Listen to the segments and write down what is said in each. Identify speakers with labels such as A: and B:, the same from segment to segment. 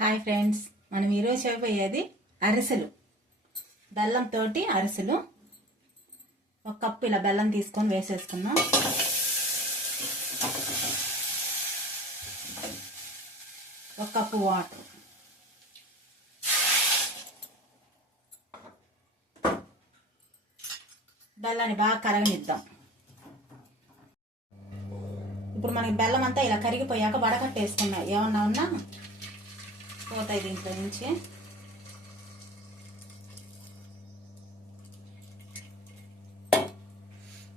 A: Hi friends మనం ఈరోజు చేయబోయేది అరిసెలు. బెల్లంతో అరిసెలు. ఒక కప్పు ఇలా బెల్లం తీసుకొని వేసేసుకున్నాం ఒక కప్పు వాటర్. బెల్లాన్ని బాగా కరగనిద్దాం. ఇప్పుడు మనకి బెల్లం అంతా ఇలా కరిగిపోయాక వడకట్టేసుకున్నాం. ఏమన్నా ఉన్నా? పోతాయి దీంట్లో నుంచి.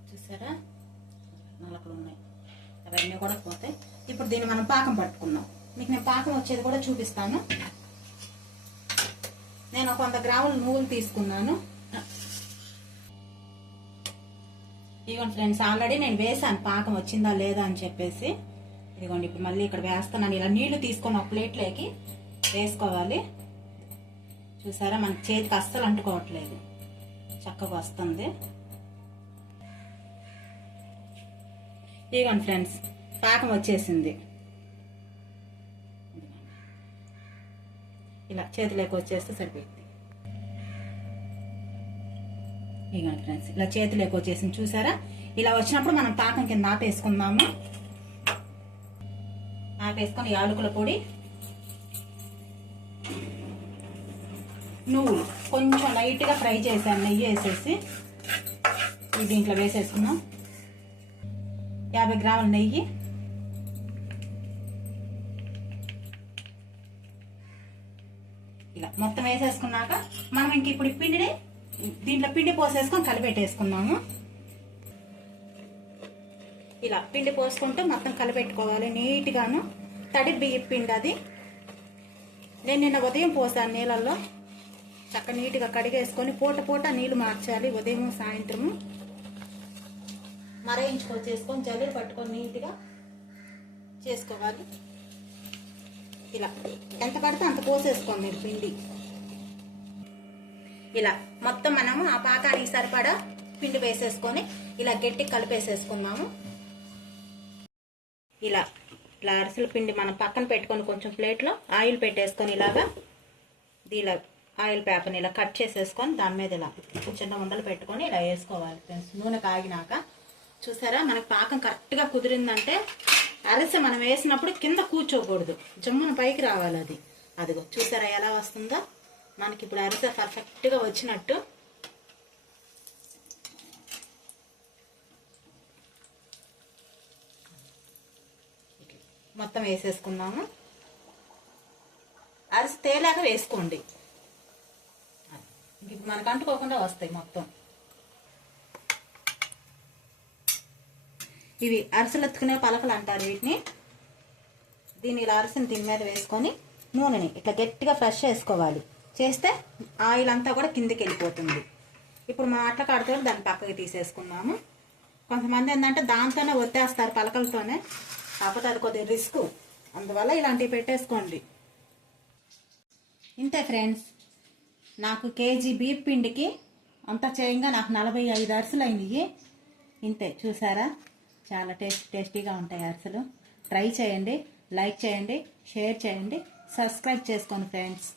A: చూసారా? నలకలు ఉన్నాయి. అవన్నీ కూడా పోతాయి. ఇప్పుడు దీన్ని మనం పాకం పట్టుకున్నాం మీకు నేను పాకం వచ్చేది కూడా చూపిస్తాను. నేను ఒక వంద గ్రాముల నువ్వులు తీసుకున్నాను. ఇదిగోండి ఫ్రెండ్స్ ఆల్రెడీ నేను వేసాను పాకం వచ్చిందా లేదా అని చెప్పేసి. ఇదిగోండి ఇప్పుడు మళ్ళీ ఇక్కడ వేస్తున్నాను. ఇలా నీళ్ళు తీసుకొని ఒక ప్లేట్లోకి వేసుకోవాలి. చూసారా? మనకి చేతికి అస్సలు అంటుకోవట్లేదు. చక్కగా వస్తుంది. ఇదిగోండి ఫ్రెండ్స్ పాకం వచ్చేసింది. ఇలా చేతిలోకి వచ్చేస్తే సరిపోయింది ఇదిగోండి ఫ్రెండ్స్ ఇలా చేతిలోకి వచ్చేసింది. చూసారా? ఇలా వచ్చినప్పుడు మనం పాకం కింద ఆపేసుకుందాము. ఆపేసుకొని యాలకుల పొడి నువ్వులు కొంచెం లైట్గా ఫ్రై చేశాను నెయ్యి వేసేసి. ఇది దీంట్లో వేసేసుకున్నాం యాభై గ్రాముల నెయ్యి. ఇలా మొత్తం వేసేసుకున్నాక మనం ఇంక ఇప్పుడు ఈ పిండిని దీంట్లో పిండి పోసేసుకొని కలిపెట్టేసుకున్నాము ఇలా పిండి పోసుకుంటూ మొత్తం కలిపెట్టుకోవాలి నీట్గాను. తడి బియ్య పిండి అది. నేను నిన్న ఉదయం పోసాను నీళ్ళల్లో. చక్క నీట్గా కడిగేసుకొని పూట పూట నీళ్ళు మార్చాలి ఉదయం సాయంత్రము. మరయించుకొచ్చేసుకొని జల్లులు పట్టుకొని నీట్గా చేసుకోవాలి. ఇలా. ఎంత పడితే అంత పోసేసుకోండి మీరు పిండి. ఇలా. మొత్తం మనము ఆ పాకానికి సరిపడా పిండి వేసేసుకొని ఇలా గట్టి కలిపేసేసుకుందాము. ఇలా. ఇట్లా అరిసెల పిండి మనం పక్కన పెట్టుకొని కొంచెం ప్లేట్లో ఆయిల్ పెట్టేసుకొని ఇలాగా ఇలా ఆయిల్ పేపర్ని ఇలా కట్ చేసేసుకొని దాని మీద ఇలా చిన్న ఉండలు పెట్టుకొని ఇలా వేసుకోవాలి ఫ్రెండ్స్. నూనె కాగినాక. చూసారా? మనకు పాకం కరెక్ట్గా కుదిరిందంటే అరిసె మనం వేసినప్పుడు కింద కూర్చోకూడదు. జమ్మున పైకి రావాలి అది. అదిగో చూసారా ఎలా వస్తుందో? మనకి ఇప్పుడు అరిసె పర్ఫెక్ట్గా వచ్చినట్టు మొత్తం వేసేసుకున్నాము అరిసి తేలాక వేసుకోండి. ఇప్పుడు మనకు అంటుకోకుండా వస్తాయి మొత్తం. ఇవి అరిసెలు ఎత్తుకునే పలకలు అంటారు వీటిని. దీన్ని ఇలా అరిసెని దీని మీద వేసుకొని నూనెని ఇట్లా గట్టిగా ఫ్రెష్ చేసుకోవాలి. చేస్తే ఆయిల్ అంతా కూడా కిందికి వెళ్ళిపోతుంది. ఇప్పుడు మా అట్ల కాడుతో దాన్ని పక్కకి తీసేసుకున్నాము కొంతమంది ఏంటంటే దాంతోనే వద్దేస్తారు పలకలతోనే. కాకపోతే అది కొద్దిగా రిస్క్. అందువల్ల ఇలాంటివి పెట్టేసుకోండి. ఇంతే ఫ్రెండ్స్. నాకు కేజీ బీప్ పిండికి అంత చేయంగా నాకు నలభై ఐదు అరిసెలు అయినాయి. ఇంతే చూసారా? చాలా టేస్ట్ టేస్టీగా ఉంటాయి అరిసెలు. ట్రై చేయండి లైక్ చేయండి షేర్ చేయండి సబ్స్క్రైబ్ చేసుకోండి ఫ్రెండ్స్.